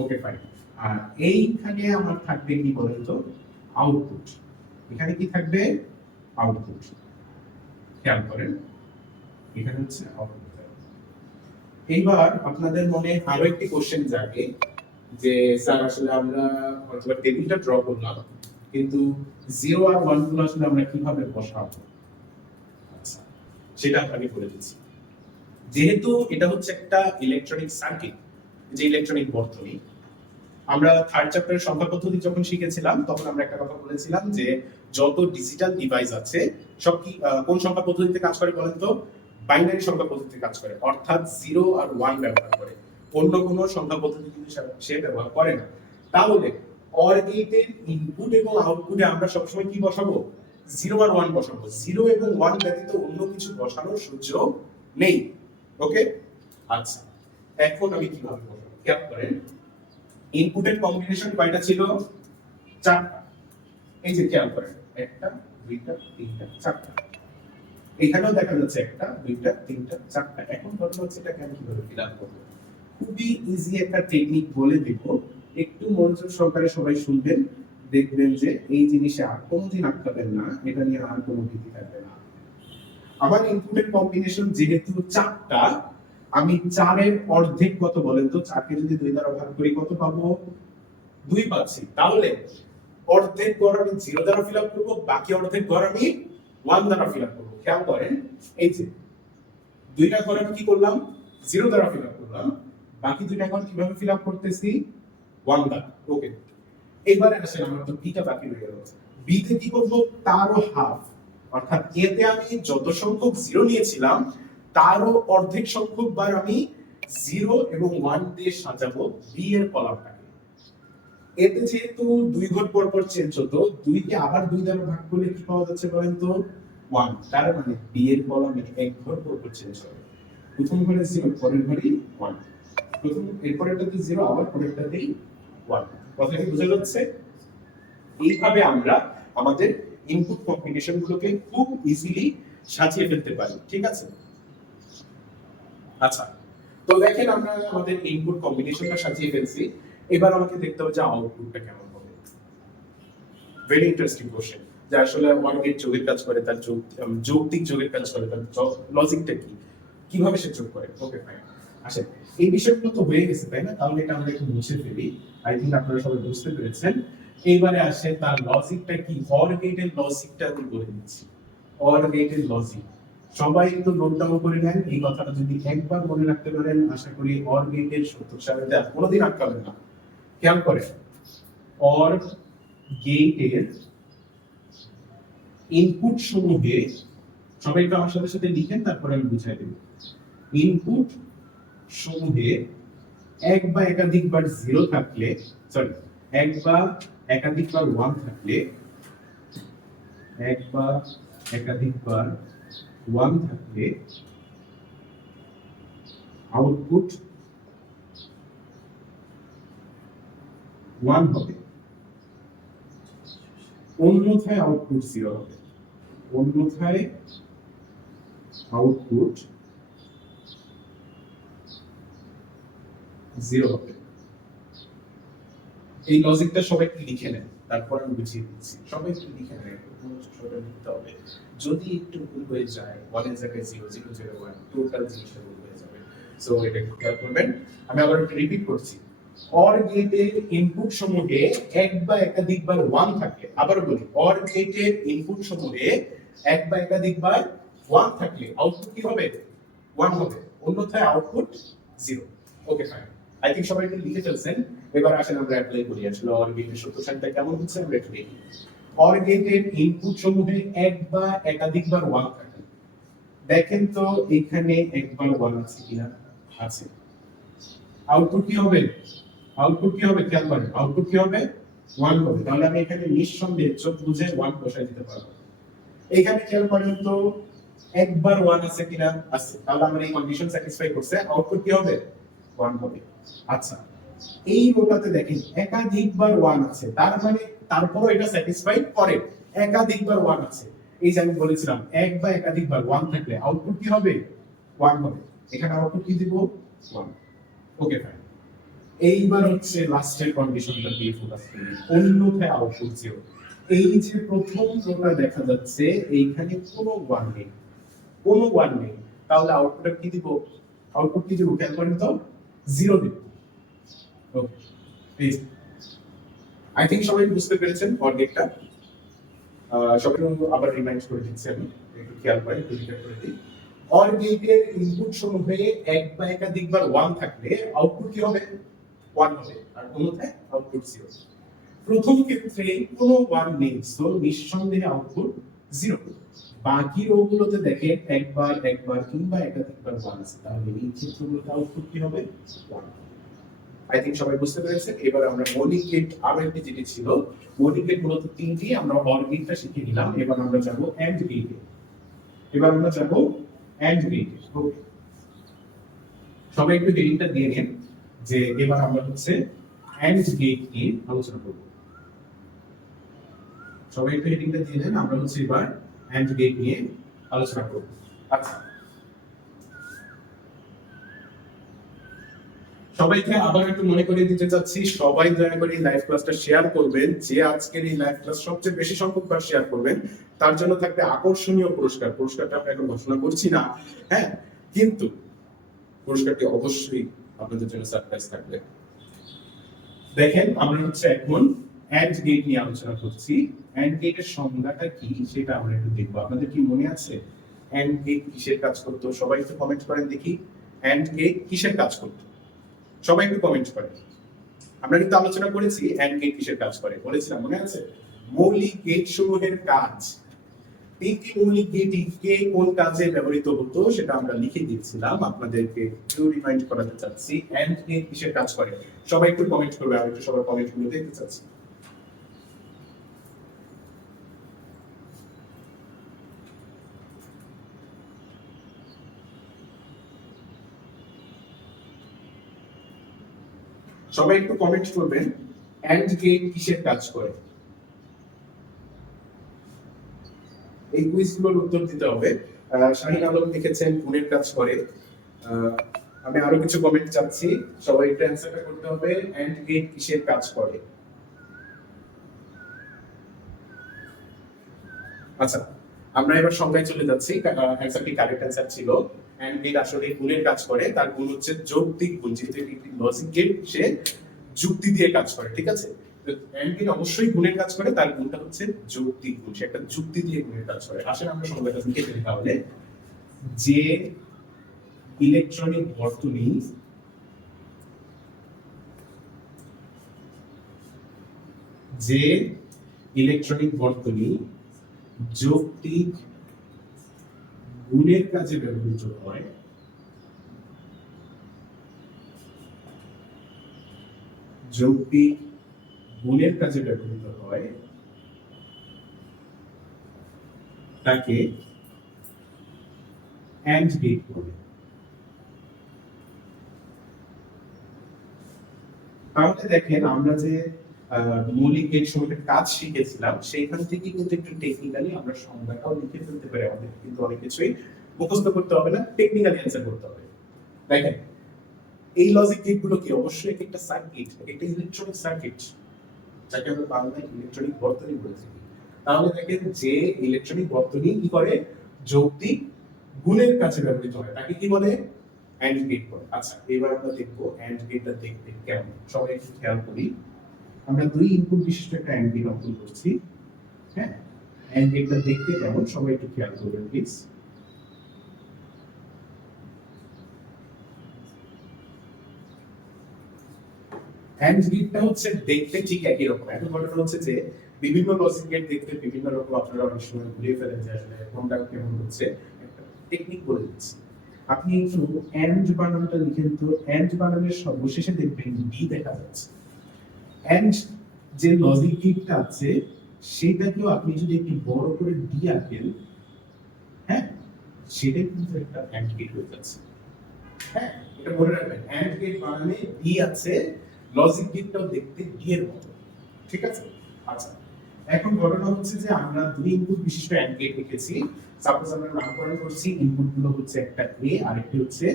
Okay fine. আর এইখানে আমার থাকবে কি বলেন তো? আউটপুট। এখানে কি থাকবে? আউটপুট। খেয়াল করেন, এখানে হচ্ছে আউটপুট। এইবার আপনাদের মনে আরো একটি কোশ্চেন জাগে যে স্যার, আসলে আমরা হয়তো টেবিলটা ড্র করলাম, কিন্তু 0 আর 1 গুলো আসলে আমরা কিভাবে বসাবো? আচ্ছা, সেটা আমি বলে দিচ্ছি। যেহেতু এটা হচ্ছে একটা ইলেকট্রনিক সার্কিট, যে ইলেকট্রনিক বর্তনী, আমরা থার্ড চ্যাপ্টারের সংখ্যা পদ্ধতি যখন শিখেছিলাম, তখন আমরা একটা কথা বলেছিলাম যে যত ডিজিটাল ডিভাইস আছে সব কি কোন সংখ্যা পদ্ধতিতে কাজ করে বলেন তো? বাইনারি সংখ্যা পদ্ধতিতে কাজ করে, অর্থাৎ 0 আর 1 ব্যবহার করে। অন্য কোন সংখ্যা পদ্ধতি কিন্তু সে ব্যবহার করে না। তাহলে অর গেটের ইনপুট এবং আউটপুটে আমরা সবসময় কি বসাবো? 0 আর 1 বসাবো। 0 এবং 1 ব্যতীত অন্য কিছু বসানোর সুযোগ নেই। ওকে, আচ্ছা, এখন আমি কিভাবে বসাবো? খেয়াল করেন, ইনপুটের কম্বিনেশন কয়টা ছিল? 4টা। এই যে খেয়াল করেন, 1টা, 2টা, 3টা, 4টা। এখানেও দেখা যাচ্ছে 1টা, 2টা, 3টা, 4টা। এখন কথা হচ্ছে এটা কেন কিভাবে ফিল আপ করব? খুবই ইজি একটা টেকনিক বলে দেব, একটু মনোযোগ সহকারে সবাই শুনবেন। দেখবেন যে এই জিনিসে আর কোনোদিন আটকাবেন না, এটা নিয়ে আর কোনো ভীতি থাকবে না। আমার ইনপুটের কম্বিনেশন যেহেতু 4টা, আমি 4 এর অর্ধেক কত বলেন তো? 4 কে যদি 2 দ্বারা ভাগ করি কত পাবো? 2 পাচ্ছি। তাহলে অর্ধেক ঘর আমি 0 দ্বারা ফিল আপ করবো, বাকি অর্ধেক ঘর আমি 1 দ্বারা ফিল আপ করবো। খেয়াল করেন, এই যে দুইটা ঘর আমি কি করলাম? 0 দ্বারা ফিল আপ করলাম, বাকি দুইটা ঘর কিভাবে ফিল আপ করতেছি? 1 দ্বারা। ওকে, এবারে আসেন, আমার তো বিটা বাকি রয়ে গেল। বিতে কি করবো, তারও হাফ, অর্থাৎ এতে আমি যত সংখ্যক জিরো নিয়েছিলাম তারও অর্ধেক সংখ্যক বার আমি জিরো এবং ওয়ান দিয়ে সাজাবো বি এর কলামটাকে। এতে যেহেতু দুই ঘর পর পর চেঞ্জ হতো, দুইকে আবার দুই দ্বারা ভাগ করলে কি পাওয়া যাচ্ছে বলেন তো, ওয়ান। তার মানে বি এর কলামে এক ঘর পর পর চেঞ্জ হবে, প্রথম ঘরে জিরো, পরের ঘরে ওয়ান, প্রথম এরপরেরটাতে জিরো, আবার পরেরটাতেই ওয়ান। কথা কি বোঝা যাচ্ছে? এইভাবে আমরা আমাদের ইনপুট কম্বিনেশন গুলোকে খুব ইজিলি সাজিয়ে ফেলতে পারি, ঠিক আছে? আচ্ছা, তো দেখেন আমরা আমাদের ইনপুট কম্বিনেশনটা সাজিয়ে ফেলছি, এবার আমাকে দেখতে হবে যে আউটপুটটা কেমন হবে। ভেরি ইন্টারেস্টিং কোশ্চেন, যে আসলে ওয়ান গেট যোগের কাজ করে, তার যৌক্তিক যোগের কাজ করে, তার লজিকটা কি, কিভাবে সে যোগ করে। ওকে ফাইন, আসেন এই বিষয়গুলো তো হয়ে গেছে তাই না, তাহলে এটা আমরা একটু মুছে ফেলি। আই থিংক আপনারা সবাই বুঝতে পেরেছেন। এইবারে আসে তার লজিকটা কি, অর গেটের লজিকটা আমি বলে দিচ্ছি। অর গেটের লজিক সবাই একটু নোট ডাউন করে নেন, এই কথাটা যদি একবার মনে রাখতে পারেন আশা করি অর গেটের সত্য সাথে আর কোনোদিন আটকাবেন না। খেয়াল করেন, অর গেটের ইনপুট সমূহে, সবাই একটু আমার সাথে সাথে লিখেন, তারপরে আমি বুঝাই দেব। ইনপুট সমূহে এক বা একাধিকবার জিরো থাকলে, সরি, এক বা একাধিকবার ওয়ান থাকলে, এক বা একাধিকবার ওয়ান থাকলে আউটপুট ওয়ান হবে, অন্যথায় আউটপুট জিরো হবে। অন্যথায় আউটপুট জিরো হবে। এই লজিকটা সবাই একটু লিখে নেন, তারপর আমি বুঝিয়ে দিচ্ছি। সবাই একটু লিখে নেন, সবাই লিখতে হবে। যদি একটু ভুল হয়ে যায়, ওয়ানের জায়গায় zero, zero zero one, total জিনিসটা ভুল হয়ে যাবে। সো এটা একটু খেয়াল করবেন। আমি আবার একটু রিপিট করছি। অর গেটের ইনপুট সমূহে এক বা একাধিকবার ওয়ান থাকলে, আবার বলি, অর গেটের ইনপুট সমূহে এক বা একাধিকবার ওয়ান থাকলে আউটপুট কি হবে, ওয়ান হবে, অন্যথায় output zero. Okay fine, I think সবাই এটা লিখে ফেলছেন। এবার আসেন আমরা অ্যাপ্লাই করি, আসলে অর গেটের সত্য সারণীটা কেমন হচ্ছে আমরা একটু দেখি। অর গেটের ইনপুট সমূহে এক বা একাধিকবার ওয়ান থাকে, দেখেন তো এখানে একবার ওয়ান আছে কিনা, আছে। আউটপুট কি হবে, আউটপুট কি হবে, খেয়াল করেন, আউটপুট কি হবে, ওয়ান হবে। তাহলে আমি এখানে নিঃসন্দেহে চোখ বুঝে ওয়ান বসাই দিতে পারবো। এখানে খেয়াল করেন তো একবার ওয়ান আছে কিনা, আছে। তাহলে আমরা এই কন্ডিশন স্যাটিসফাই করছে, আউটপুট কি হবে, ওয়ান হবে। আচ্ছা, এই রোটাতে দেখেন একাধিকবার ওয়ান আছে, তার মানে তারপরও এটা স্যাটিসফাই করে, একাধিকবার ওয়ান আছে। এই যে আমি বলেছিলাম এক বা একাধিকবার ওয়ান থাকলে আউটপুট কি হবে, ওয়ান হবে। এখানে আউটপুট কি দিব, ওয়ান। ওকে ফাইন, এইবার হচ্ছে লাস্টের কন্ডিশনটা দিয়ে ফোকাস করি, অন্যথায় আউটপুট জিরো। এই যে প্রথম রোটা দেখা যাচ্ছে এইখানে কোনো ওয়ান নেই, কোনো ওয়ান নেই, তাহলে আউটপুট কি দিব, আউটপুট কি দিব, খেয়াল করেন তো, জিরো দিব। ওকে, প্লিজ, আই থিংক সবাই বুঝতে পেরেছেন অর গেটটা। সবাই আবার রিমাইন্ড করে দিচ্ছি, আমি একটু খেয়াল করে ক্লিয়ার করে দিই। অর গেটের ইনপুট সমূহে এক বা একাধিকবার ওয়ান থাকলে আউটপুট কি হবে, ওয়ান হবে, আর অন্যথায় আউটপুট জিরো। প্রথম ক্ষেত্রে কোনো ওয়ান নেই, সো নিঃসন্দেহে আউটপুট জিরো। বাকি রোগুলোতে দেখেন একবার একবার কিংবা একাধিকবার ওয়ান আছে, তাহলে এই ক্ষেত্রগুলোতে আউটপুট কি হবে, ওয়ান। আই থিংক সবাই বুঝতে পেরেছেন। এবার আমরা মৌলিক গেট আরো একটি যেটি ছিল, মৌলিক গেট মূলত তিনটি, আমরা অর গেটটা শিখে নিলাম। এবার আমরা যাব এন্ড গেটে। এবার আমরা যাব এন্ড গেটে। ওকে, সবাই একটু হেডিংটা দিয়ে নেন যে এবার আমরা হচ্ছে এন্ড গেট নিয়ে আলোচনা করব। সবাই একটু হেডিংটা দিয়ে নেন, আমরা হচ্ছে এবার এন্ড গেট নিয়ে আলোচনা করব। আচ্ছা, সবাইকে আবার একটু মনে করিয়ে দিতে চাচ্ছি, সবাই দয়া করে এই লাইভ ক্লাসটা শেয়ার করবেন। যে আজকের এই লাইভ ক্লাস সবচেয়ে বেশি সংখ্যকবার শেয়ার করবেন তার জন্য থাকবে আকর্ষণীয় পুরস্কার। পুরস্কারটা আমরা এখন ঘোষণা করছি না, হ্যাঁ, কিন্তু পুরস্কারটি অবশ্যই আপনাদের জন্য সারপ্রাইজ থাকবে। দেখেন আমরা হচ্ছে এখন এন্ড গেট নিয়ে আলোচনা করছি। এন্ড গেটের সংজ্ঞাটা কি সেটা আমরা একটু দেখবো। আপনাদের কি মনে আছে এন্ড গেট কিসের কাজ করতো? সবাই একটু কমেন্ট করেন দেখি, এন্ড গেট কিসের কাজ করতো? সবাই একটু কমেন্ট করেন। আমরা কিন্তু আলোচনা করেছি অ্যান্ড গেট কিসের কাজ করে, বলেছিলাম মনে আছে? মৌলিক গেট সমূহের কাজ। তিনটি মৌলিক গেট কে কোন কাজে ব্যবহৃত হতো সেটা আমরা লিখে দিয়েছিলাম, আপনাদেরকে একটু রিমাইন্ড করাতে চাচ্ছি। অ্যান্ড গেট কিসের কাজ করে? সবাই একটু কমেন্ট করবে, আমি একটু সবার কমেন্ট গুলো দেখতে চাচ্ছি। সবাই একটু কমেন্ট করবেন, অ্যান্ড গেট কিসের কাজ করে? এই কুইজগুলোর উত্তর দিতে হবে। শাহিন আলম লিখেছেন গুণের কাজ করে। আমি আরো কিছু কমেন্ট চাচ্ছি, সবাই একটু অ্যানসারটা করতে হবে, অ্যান্ড গেট কিসের কাজ করে? আচ্ছা, আমরা এবার সংজ্ঞায় চলে যাচ্ছি। অ্যানসারটি কারেক্ট অ্যানসার ছিল, অ্যান্ড গেট আসলে গুণের কাজ করে। তার গুণ হচ্ছে যৌক্তিক গুণ, যেহেতু একটি লজিক গেট, সে যুক্তি দিয়ে কাজ করে, ঠিক আছে? অ্যান্ড গেট অবশ্যই গুণের কাজ করে, তার গুণটা হচ্ছে যৌক্তিক গুণ, সে একটা যুক্তি দিয়ে গুণের কাজ করে। আসলে আমরা সংজ্ঞাটা লিখে ফেলি তাহলে। যে ইলেকট্রনিক বর্তনী যৌক্তিক গুণের কাজে ব্যবহৃত হয়, যৌক্তিক গুণের কাজে ব্যবহৃত হয়, তাকে অ্যান্ড গেট বলে। তাহলে দেখেন, আমরা যে মৌলিক গেট সমূহের কাজ শিখেছিলাম, সেইখান থেকে কিন্তু একটু টেকনিক্যালি আমরা সংজ্ঞাটাও লিখে ফেলতে পারি। আমাদের কিন্তু অনেক কিছুই মুখস্থ করতে হবে না, টেকনিক্যালি অ্যান্সার করতে হবে। দেখেন, এই লজিক গেট গুলো কি অবশ্যই একটা সার্কিট, একটা ইলেকট্রনিক সার্কিট, যাকে আমরা বাংলায় ইলেকট্রনিক বর্তনী বলে থাকি। তাহলে দেখেন, যে ইলেকট্রনিক বর্তনী কি করে? যৌক্তিক গুণের কাছে ব্যবহৃত হয়, তাকে কি বলে? অ্যান্ড গেট বলে। আচ্ছা, এবার আমরা দেখবো অ্যান্ড গেটটা দেখতে কেমন। সবাই একটু খেয়াল করি, আমরা দুই ইনপুট বিশিষ্ট একটা অ্যান্ড গেট অঙ্কন করছি। হ্যাঁ, অ্যান্ড গেটটা দেখতে কেমন সবাই একটু খেয়াল করবেন প্লিজ। অ্যান্ড গেটটা হচ্ছে দেখতে ঠিক একই রকম। এখন ঘটনা হচ্ছে যে বিভিন্ন লজিক গেট দেখতে বিভিন্ন রকম, আপনারা অনেক সময় ভুলে ফেলেন যে আসলে কোনটা কেমন হচ্ছে। একটা টেকনিক বলে দিচ্ছি, আপনি একটু এন্ড বানানটা লিখেন তো। এন্ড বানানের সর্বশেষে দেখবেন ডি দেখা যাচ্ছে। এন্ড যে লজিক গেটটা আছে সেটাকেও আপনি যদি একটু বড় করে ডি আঁকেন, হ্যাঁ, সেটা কিন্তু একটা এন্ড গেট হয়ে যাচ্ছে। হ্যাঁ, এটা মনে রাখবেন, এন্ড গেট বানানে ডি আছে, লজিক গেটটাও দেখতে ডি এর মতো, ঠিক আছে? আচ্ছা, এখন ঘটনা হচ্ছে যে আমরা দুই ইনপুট বিশিষ্ট অ্যান্ড গেট লিখেছি। সাপোজ আমরা নামকরণ করছি, ইনপুট গুলো হচ্ছে একটা এ আর একটি হচ্ছে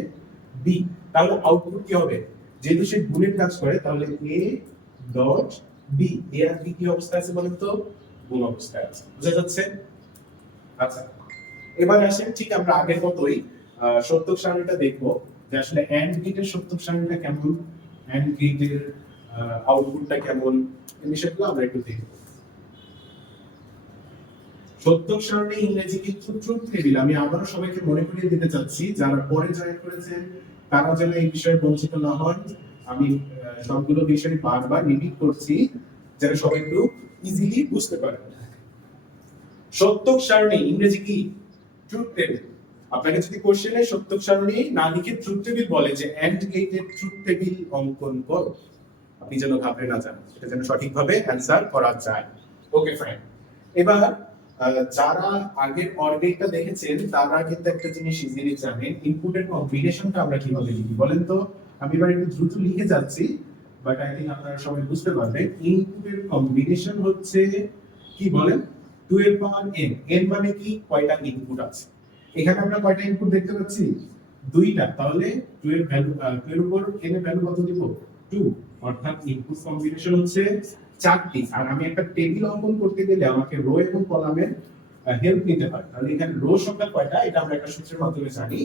বি। তাহলে আউটপুট কি হবে? যেহেতু সে গুণের কাজ করে, তাহলে এ ডট বি, এ আর বি কি অবস্থায় আছে বলেন তো? গুণ অবস্থায় আছে, বুঝা যাচ্ছে? আচ্ছা, এবার আসেন, ঠিক আমরা আগের মতোই সত্যক সারণীটা দেখবো, যে আসলে অ্যান্ড গেটের সত্যক সারণীটা কেমন, অ্যান্ড গেটের আউটপুটটা কেমন, এই বিষয়গুলো আমরা একটু দেখবো। সত্যক সারণী ইংরেজি কিন্তু ট্রুথ টেবিল। আমি আবারও সবাইকে মনে করিয়ে দিতে চাচ্ছি, যারা পরে জয়েন করেছেন তারা যেন এই বিষয়ে বঞ্চিত না হন। আমি সবগুলো বিষয় বারবার রিপিট করছি, যেন সবাই একটু ইজিলি বুঝতে পারেন। সত্যক সারণী ইংরেজি কি? Truth table. আপনাকে যদি কোশ্চেনে সত্যক সারণী না লিখে ট্রুথ টেবিল বলে যে অ্যান্ড গেটের ট্রুথ টেবিল অঙ্কন করো, আপনি যেন ঘাবড়ে না যান, সেটা যেন সঠিকভাবে অ্যান্সার করা যায়। Okay fine. এবার যারা আগের অর্গেটটা দেখেছেন তারা কিন্তু একটা জিনিস ইজিলি জানেন, ইনপুটের কম্বিনেশনটা আমরা কিভাবে লিখি বলেন তো? আমি এবার একটু দ্রুত লিখে যাচ্ছি, বাট আই থিংক আপনারা সবাই বুঝতে পারবেন। ইনপুটের কম্বিনেশন হচ্ছে কি বলেন? 2 এর পাওয়ার n। n মানে কি? কয়টা ইনপুট আছে। এখানে আমরা কয়টা ইনপুট দেখতে পাচ্ছি? দুইটা। তাহলে 2 এর ভ্যালু, 2 এর উপর n এর ভ্যালু কত দিব? 2। অর্থাৎ ইনপুট কম্বিনেশন হচ্ছে 4টি। আর আমি একটা টেবিল অঙ্কন করতে গেলে আমাকে রো এবং কলামের হেল্প নিতে হয়। তাহলে এখানে রো সংখ্যা কয়টা এটা আমরা একটা সূত্রের মাধ্যমে জানি,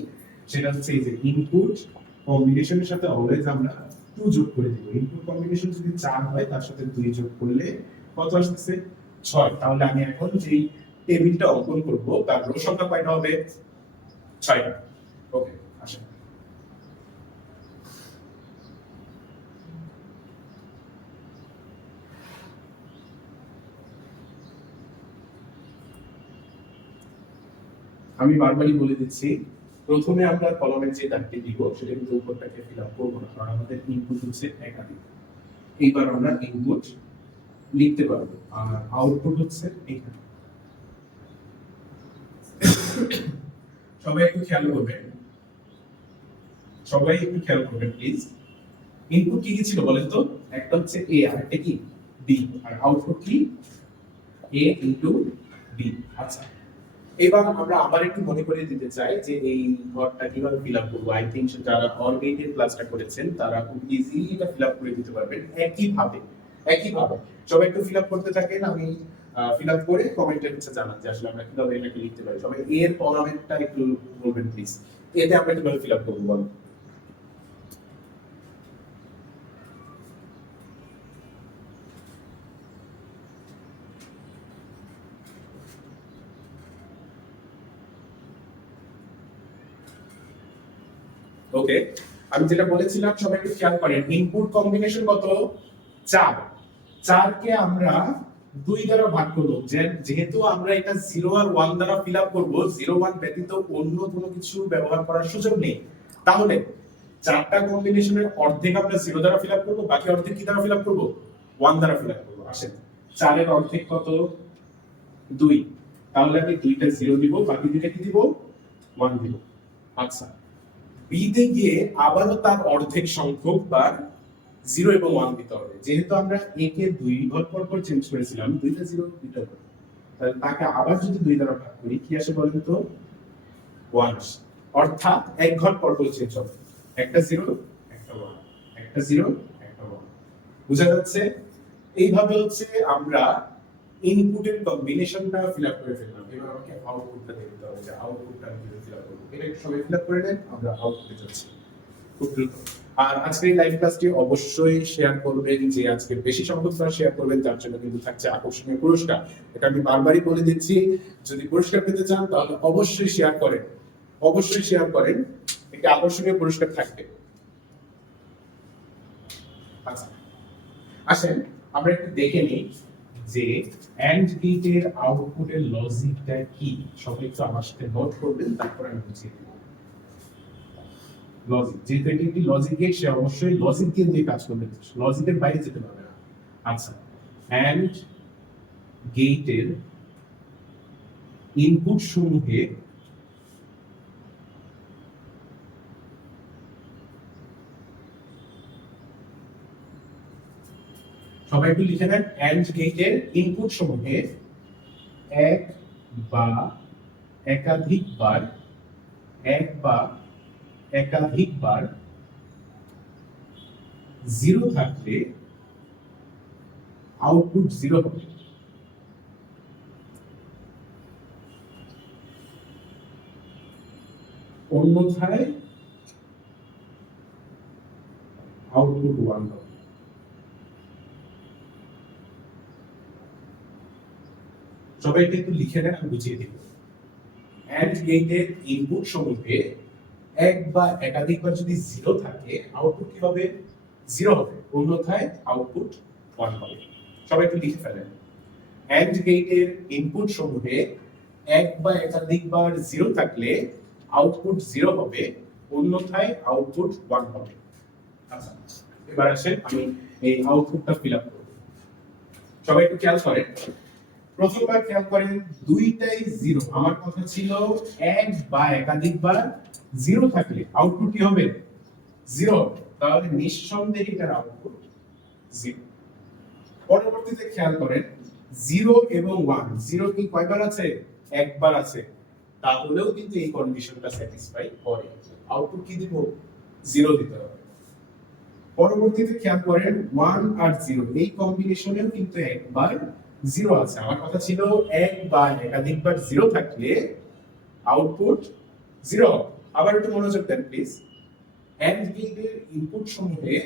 সেটা হচ্ছে এই যে ইনপুট কম্বিনেশনের সাথে অলওয়েজ আমরা 2 যোগ করে দিব। ইনপুট কম্বিনেশন যদি 4 হয় তার সাথে 2 যোগ করলে কত আসছে? 6। তাহলে আমি এখন যে টেবিলটা অঙ্কন করব তার রো সংখ্যা কয়টা হবে? 6টা। ওকে, আসেন। আমি বারবারই বলে দিচ্ছি, প্রথমে আমরা কলমের যে দাগটি দিব সেটা কিন্তু উপরটাকে ফিল আপ করবো না, কারণ আমাদের ইনপুট হচ্ছে একাধিক। এইবার আমরা ইনপুট লিখতে পারবো, আর আউটপুট হচ্ছে এখানে। সবাই একটু খেয়াল করবেন, সবাই একটু খেয়াল করবেন প্লিজ। ইনপুট কি কি ছিল বলেন তো? একটা হচ্ছে এ, আর একটা কি বি, আর আউটপুট কি এ ইনটু বি। আচ্ছা, এবার আমরা আবার একটু মনে করে দিতে চাই যে এই ঘরটা কিভাবে ফিল আপ করবো। আই থিংক যারা অর্গেটেড ক্লাসটা করেছেন তারা খুব ইজিলি এটা ফিল আপ করে দিতে পারবেন একইভাবে। সবাই একটু ফিল আপ করতে থাকেন, আমি ফিল আপ করে কমেন্টে হচ্ছে জানান যে আসলে আমরা কিভাবে এটাকে লিখতে পারি। সবাই এর কলামেরটা একটু বলবেন প্লিজ, এতে আমরা কিভাবে ফিল আপ করবো বলো। ওকে, আমি যেটা বলেছিলাম সবাই একটু খেয়াল করেন, ইনপুট কম্বিনেশন কত? 4। 4 কে আমরা 2 দ্বারা ভাগ করব, যেহেতু আমরা এটা 0 আর 1 দ্বারা ফিল আপ করব, 0 1 ব্যতীত অন্য কোনো কিছু ব্যবহার করার সুযোগ নেই। তাহলে 4টা কম্বিনেশনের অর্ধেক আমরা 0 দ্বারা ফিল আপ করব, বাকি অর্ধেক কি দ্বারা ফিল আপ করব? 1 দ্বারা ফিল আপ করব। আসেন, 4 এর অর্ধেক কত? 2। তাহলে আমি 2টা 0 দিব, বাকি দুইটা কি দিব? 1 দিব। আচ্ছা, বি তে গিয়ে আবারও তার অর্ধেক সংখ্যক বার 0 এবং 1 দিতে হবে। যেহেতু আমরা এ কে 2 ঘর পর পর চেঞ্জ করেছিলাম, 2টা 0 2টা 1, তাহলে তাকে আবার যদি 2 দ্বারা ভাগ করি কি আসে বলেন তো? 1 আসে। অর্থাৎ এক ঘর পর পর চেঞ্জ হবে, একটা 0 একটা 1, একটা 0 একটা 1। বুঝা যাচ্ছে? এইভাবে হচ্ছে আমরা ইনপুটের কম্বিনেশনটা ফিল আপ করে ফেললাম। এবার আমাকে আউটপুটটা দেখতে হবে যে আউটপুটটা আমি কিভাবে ফিল আপ করব। এটা একটু সবাই ফিল আপ করে নেন, আমরা আউটপুটে যাচ্ছি খুব দ্রুত। আর আজকের এই লাইভ ক্লাসটি অবশ্যই শেয়ার করবেন, যে আজকে বেশি সংখ্যক স্যার শেয়ার করবেন তার জন্য কিন্তু থাকছে আকর্ষণীয় পুরস্কার। এটা আমি বারবারই বলে দিচ্ছি, যদি পুরস্কার পেতে চান তাহলে অবশ্যই শেয়ার করেন, অবশ্যই শেয়ার করেন, একটা আকর্ষণীয় পুরস্কার থাকবে। আচ্ছা, আসেন আমরা একটু দেখে নিই যে এন্ড গেটের আউটপুটের লজিকটা কি। সবাই একটু আমার সাথে নোট করবেন, তারপর আমি বুঝিয়ে দেব। লজিক, যেহেতু এটি একটি লজিক গেট, সে অবশ্যই লজিক দিয়ে কাজ করবে, লজিকের বাইরে যেতে পারবে না। আচ্ছা, এন্ড গেটের ইনপুট সমূহে সবাই একটু লিখে নেন, এন্ড গেটের ইনপুট সমূহে এক বা একাধিকবার জিরো থাকলে আউটপুট 0 হবে। অন্যথায় আউটপুট 1 হবে। সবাই এটা একটু লিখে নেন, আমি বুঝিয়ে দিব। এন্ড গেটের ইনপুট সমূহে এক বা একাধিকবার যদি 0 থাকে আউটপুট কি হবে? 0 হবে, অন্যথায় আউটপুট 1 হবে। সবাই একটু লিখে ফেলেন, এন্ড গেটের ইনপুট সমূহে এক বা একাধিকবার 0 থাকলে আউটপুট 0 হবে, অন্যথায় আউটপুট 1 হবে। আচ্ছা, এবার আসেন আমি এই আউটপুটটা ফিল আপ করব। সবাই একটু খেয়াল করেন, প্রথমবার খেয়াল করেন দুইটাই 0। আমার কথা ছিল এক বা একাধিকবার 0 থাকলে আউটপুট কি হবে? 0 হবে, তাহলে নিঃসন্দেহে এটার আউটপুট 0। পরবর্তীতে খেয়াল করেন 0 এবং 1, 0 কি কয়বার আছে? একবার আছে, তাহলেও কিন্তু এই কন্ডিশনটা স্যাটিসফাই করে, আউটপুট কি দিব? 0 দিতে হবে। পরবর্তীতে খেয়াল করেন 1 আর 0 এই কম্বিনেশনেও কিন্তু একবার 0 আছে। আমার কথা ছিল এক বা একাধিকবার 0 থাকলে আউটপুট 0 হবে। আবার একটু মনোযোগ দেন প্লিজ। এন্ড গেটের ইনপুট সমূহে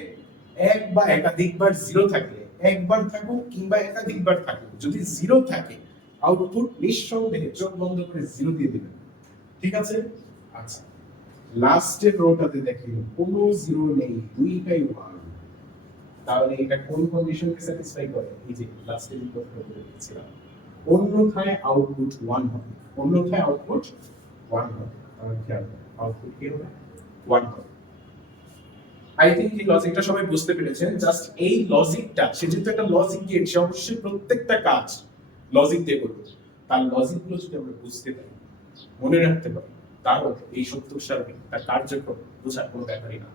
এক বা একাধিকবার 0 থাকলে, একবার থাকুক কিংবা একাধিকবার থাকুক, যদি 0 থাকে আউটপুট নিঃসন্দেহে চোখ বন্ধ করে 0 দিয়ে দিবেন। ঠিক আছে? আচ্ছা, লাস্টের রোটাতে দেখেন কোনো 0 নেই, দুইটাই 1, তাহলে এটা কোন কন্ডিশনকে স্যাটিসফাই করে? এই যে লাস্টের কথা বলে দিয়েছিলাম, অন্যথায় আউটপুট 1 হবে, অন্যথায় আউটপুট ওয়ান হবে, আমার খেয়াল আউটপুট কি হবে, ওয়ান হবে। আই থিঙ্ক এই লজিকটা সবাই বুঝতে পেরেছেন। জাস্ট এই লজিকটা, সে যেহেতু একটা লজিক গেট, সে অবশ্যই প্রত্যেকটা কাজ লজিক দিয়ে করবে। তার লজিকগুলো যদি আমরা বুঝতে পারি, মনে রাখতে পারি, তাহলে এই 70 সালে তার কার্যক্রম বোঝার কোনো ব্যাপারই না।